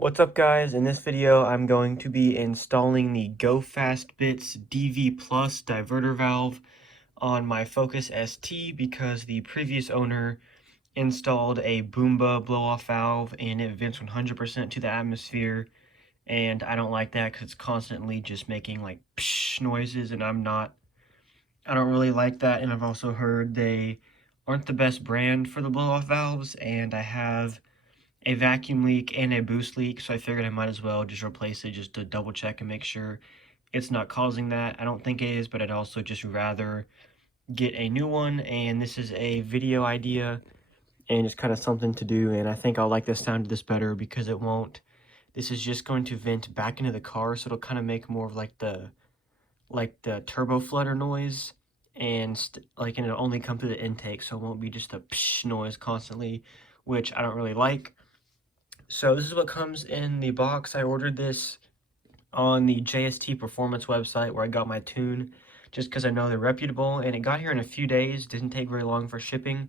What's up guys, in this video I'm going to be installing the GoFastBits DV Plus diverter valve on my Focus ST because the previous owner installed a Boomba blow-off valve and it vents 100% to the atmosphere, and I don't like that because it's constantly just making like psh noises, and I don't really like that. And I've also heard they aren't the best brand for the blow-off valves, and I have a vacuum leak and a boost leak, so I figured I might as well just replace it just to double check and make sure it's not causing that. I don't think it is, but I'd also just rather get a new one, and this is a video idea and it's kind of something to do, and I think I'll like the sound of this better because it won't, this is just going to vent back into the car, so it'll kind of make more of like the turbo flutter noise, and and it'll only come through the intake, so it won't be just a psh noise constantly, which I don't really like. So this is what comes in the box. I ordered this on the JST Performance website where I got my tune, just because I know they're reputable, and it got here in a few days. Didn't take very long for shipping,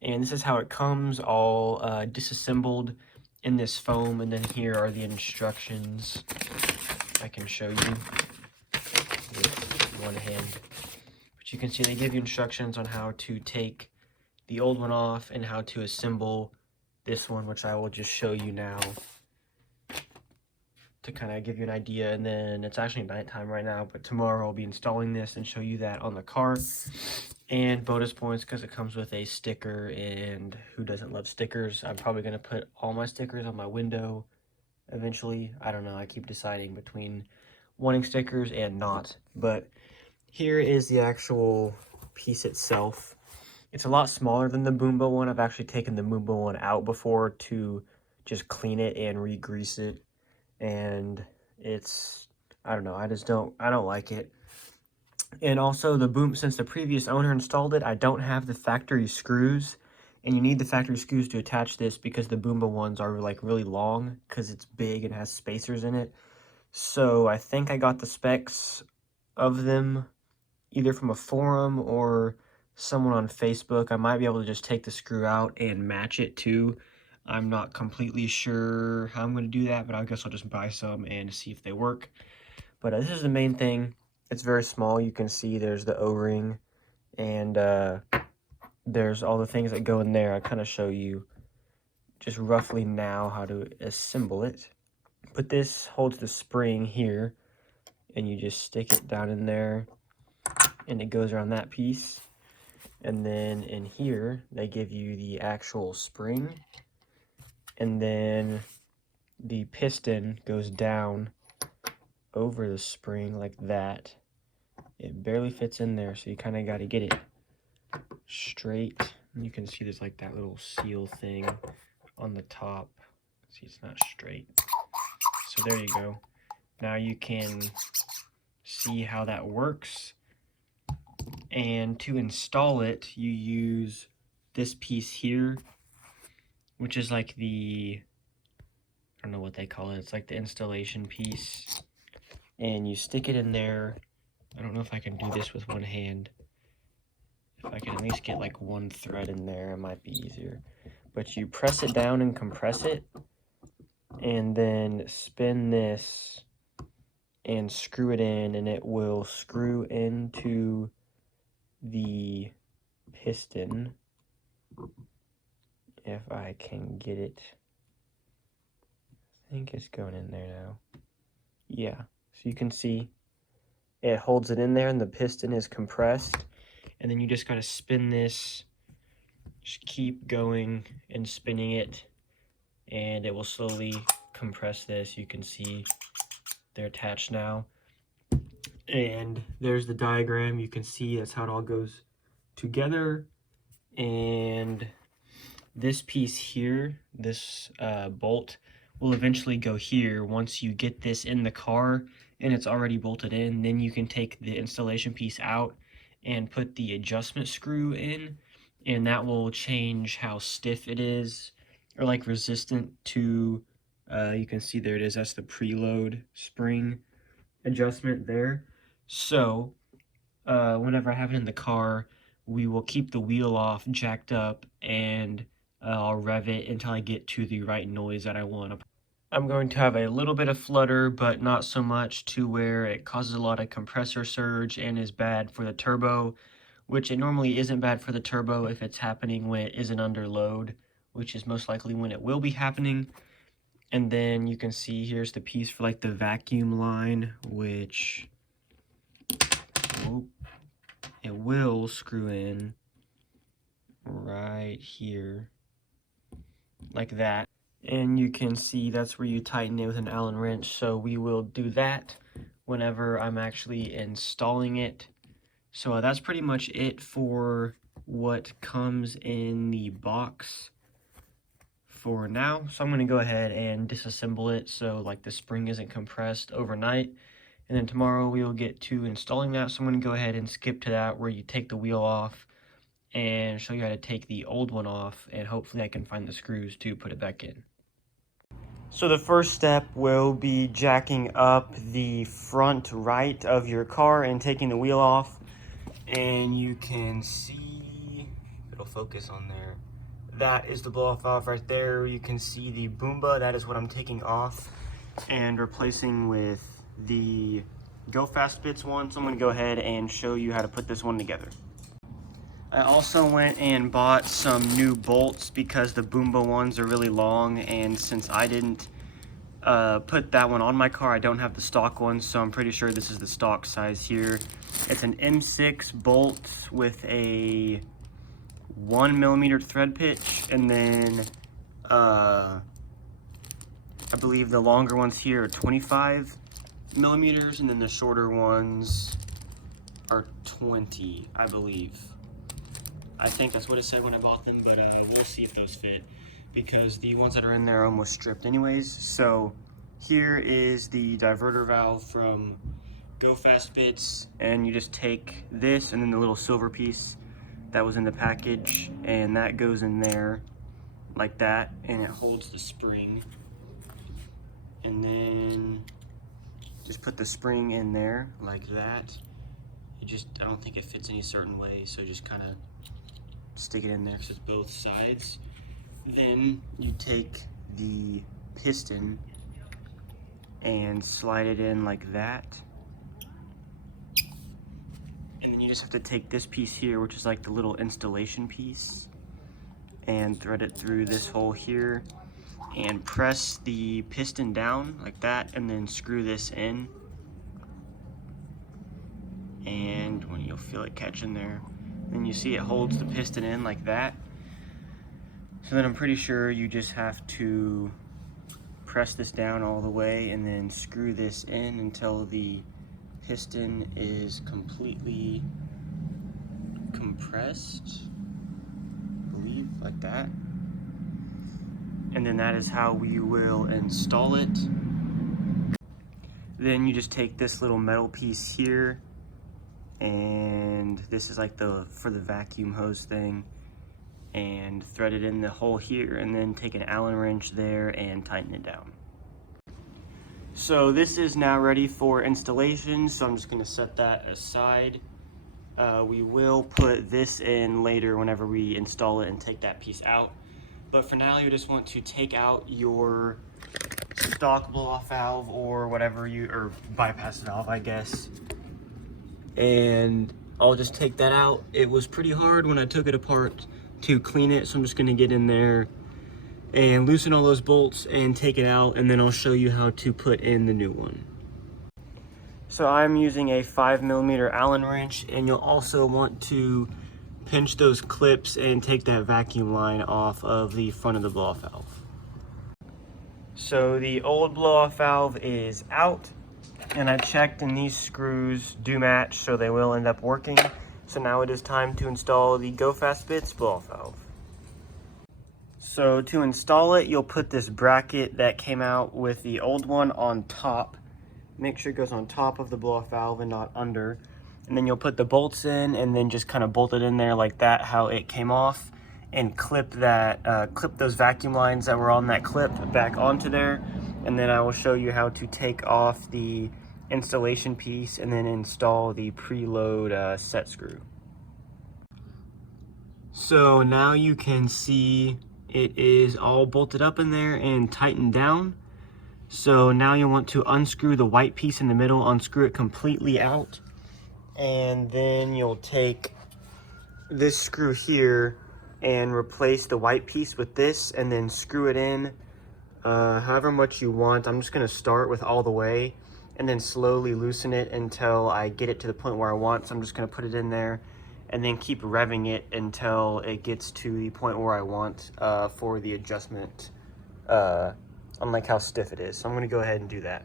and this is how it comes, all disassembled in this foam. And then here are the instructions. I can show you with one hand, but you can see they give you instructions on how to take the old one off and how to assemble this one, which I will just show you now to kind of give you an idea. And then it's actually nighttime right now, but tomorrow I'll be installing this and show you that on the car. And bonus points because it comes with a sticker, and who doesn't love stickers? I'm probably going to put all my stickers on my window eventually. I don't know, I keep deciding between wanting stickers and not. But here is the actual piece itself. It's a lot smaller than the Boomba one. I've actually taken the Boomba one out before to just clean it and re-grease it, and it's, I don't know, I don't like it. And also since the previous owner installed it, I don't have the factory screws, and you need the factory screws to attach this because the Boomba ones are like really long because it's big and has spacers in it. So I think I got the specs of them either from a forum or someone on Facebook. I might be able to just take the screw out and match it too. I'm not completely sure how I'm going to do that, but I guess I'll just buy some and see if they work. But this is the main thing. It's very small. You can see there's the O-ring, and there's all the things that go in there. I kind of show you just roughly now how to assemble it. But this holds the spring here, and you just stick it down in there, and it goes around that piece. And then in here, they give you the actual spring, and then the piston goes down over the spring like that. It barely fits in there, so you kind of got to get it straight. And you can see there's like that little seal thing on the top. See, it's not straight. So there you go. Now you can see how that works. And to install it, you use this piece here, which is like the, I don't know what they call it. It's like the installation piece. And you stick it in there. I don't know if I can do this with one hand. If I can at least get like one thread in there, it might be easier. But you press it down and compress it, and then spin this and screw it in, and it will screw into the piston. If I can get it. I think it's going in there now. Yeah, so you can see it holds it in there and the piston is compressed. And then you just got to spin this, just keep going and spinning it, and it will slowly compress this. You can see they're attached now. And there's the diagram. You can see that's how it all goes together. And this piece here, this bolt, will eventually go here once you get this in the car and it's already bolted in. Then you can take the installation piece out and put the adjustment screw in, and that will change how stiff it is, or like resistant to, you can see there it is, that's the preload spring adjustment there. So whenever I have it in the car, we will keep the wheel off, jacked up, and I'll rev it until I get to the right noise that I want. I'm going to have a little bit of flutter, but not so much to where it causes a lot of compressor surge and is bad for the turbo, which it normally isn't bad for the turbo if it's happening when it isn't under load, which is most likely when it will be happening. And then you can see here's the piece for like the vacuum line, which it will screw in right here like that. And you can see that's where you tighten it with an Allen wrench. So we will do that whenever I'm actually installing it. So that's pretty much it for what comes in the box for now. So I'm going to go ahead and disassemble it so like the spring isn't compressed overnight. And then tomorrow we will get to installing that. So I'm going to go ahead and skip to that where you take the wheel off and show you how to take the old one off, and hopefully I can find the screws to put it back in. So the first step will be jacking up the front right of your car and taking the wheel off. And you can see, it'll focus on there. That is the blow-off valve right there. You can see the Boomba, that is what I'm taking off and replacing with the Go Fast Bits one. So I'm gonna go ahead and show you how to put this one together. I also went and bought some new bolts because the Boomba ones are really long, and since I didn't put that one on my car, I don't have the stock one, so I'm pretty sure this is the stock size here. It's an M6 bolt with a 1mm thread pitch, and then I believe the longer ones here are 25mm, and then the shorter ones are 20, I believe. I think that's what it said when I bought them, but we'll see if those fit because the ones that are in there are almost stripped anyways. So here is the diverter valve from Go Fast Bits, and you just take this and then the little silver piece that was in the package, and that goes in there like that, and it holds the spring. And then just put the spring in there like that. I don't think it fits any certain way, so just kind of stick it in there because it's both sides. Then you take the piston and slide it in like that. And then you just have to take this piece here, which is like the little installation piece, and thread it through this hole here and press the piston down like that, and then screw this in. And when you'll feel it catch in there, then you see it holds the piston in like that. So then I'm pretty sure you just have to press this down all the way and then screw this in until the piston is completely compressed, I believe, like that. And then that is how we will install it. Then you just take this little metal piece here, and this is like for the vacuum hose thing, and thread it in the hole here, and then take an Allen wrench there and tighten it down. So this is now ready for installation, so I'm just going to set that aside. We will put this in later whenever we install it and take that piece out. But for now, you just want to take out your stock blow-off valve or whatever or bypass valve, I guess. And I'll just take that out. It was pretty hard when I took it apart to clean it, so I'm just gonna get in there and loosen all those bolts and take it out, and then I'll show you how to put in the new one. So I'm using a 5mm Allen wrench, and you'll also want to pinch those clips and take that vacuum line off of the front of the blow-off valve. So the old blow-off valve is out, and I checked and these screws do match, so they will end up working. So now it is time to install the Go Fast Bits blow-off valve. So to install it, you'll put this bracket that came out with the old one on top. Make sure it goes on top of the blow-off valve and not under. And then you'll put the bolts in and then just kind of bolt it in there like that, how it came off, and clip those vacuum lines that were on that clip back onto there. And then I will show you how to take off the installation piece and then install the preload set screw. So now you can see it is all bolted up in there and tightened down. So now you want to unscrew the white piece in the middle, unscrew it completely out, and then you'll take this screw here and replace the white piece with this, and then screw it in however much you want. I'm just going to start with all the way and then slowly loosen it until I get it to the point where I want. So I'm just going to put it in there and then keep revving it until it gets to the point where I want for the adjustment, unlike how stiff it is. So I'm going to go ahead and do that.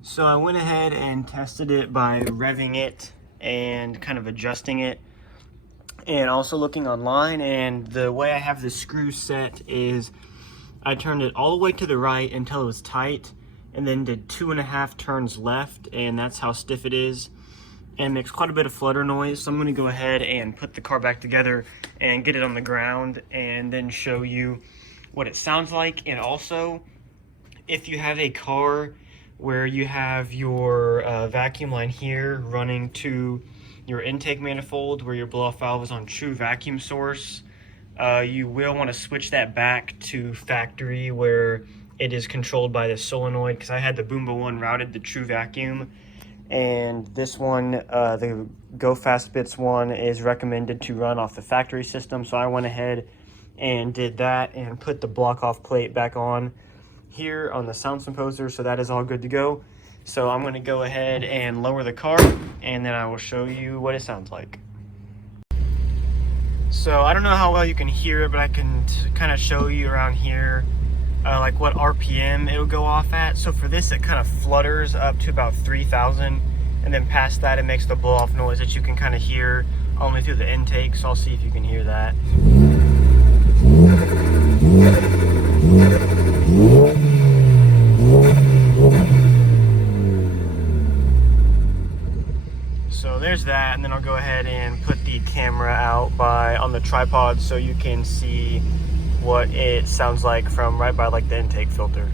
So I went ahead and tested it by revving it and kind of adjusting it, and also looking online. And the way I have the screw set is I turned it all the way to the right until it was tight, and then did 2.5 turns left, and that's how stiff it is, and makes quite a bit of flutter noise. So I'm going to go ahead and put the car back together and get it on the ground, and then show you what it sounds like. And also, if you have a car where you have your vacuum line here running to your intake manifold where your blow-off valve is on true vacuum source, you will want to switch that back to factory where it is controlled by the solenoid, because I had the Boomba one routed to true vacuum, and this one, the Go Fast Bits one, is recommended to run off the factory system. So I went ahead and did that and put the block-off plate back on here on the sound composer, so that is all good to go. So I'm going to go ahead and lower the car, and then I will show you what it sounds like. So I don't know how well you can hear it, but I can kind of show you around here like what RPM it'll go off at. So for this, it kind of flutters up to about 3,000, and then past that it makes the blow off noise that you can kind of hear only through the intake. So I'll see if you can hear that. So there's that, and then I'll go ahead and put the camera out on the tripod so you can see what it sounds like from right by like the intake filter.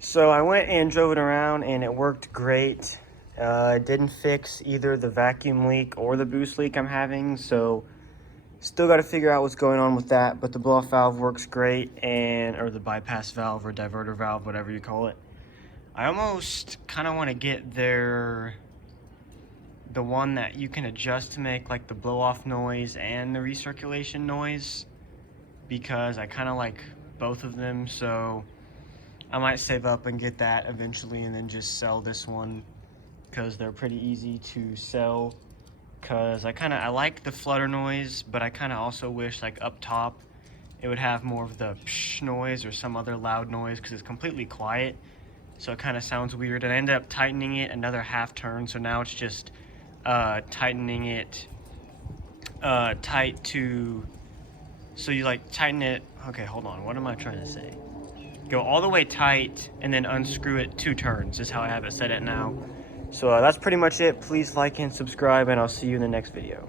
So I went and drove it around, and it worked great. It didn't fix either the vacuum leak or the boost leak I'm having, so still got to figure out what's going on with that. But the blow-off valve works great, or the bypass valve or diverter valve, whatever you call it. I almost kind of want to get the one that you can adjust to make like the blow-off noise and the recirculation noise, because I kind of like both of them. So I might save up and get that eventually, and then just sell this one, because they're pretty easy to sell. Because I like the flutter noise, but I kind of also wish like up top it would have more of the psh noise or some other loud noise, because it's completely quiet, so it kind of sounds weird. And I ended up tightening it another half turn, so now it's just tightening it tight to, so you like tighten it, okay, hold on, what am I trying to say? Go all the way tight and then unscrew it 2 turns is how I have it set it now. So that's pretty much it. Please like and subscribe, and I'll see you in the next video.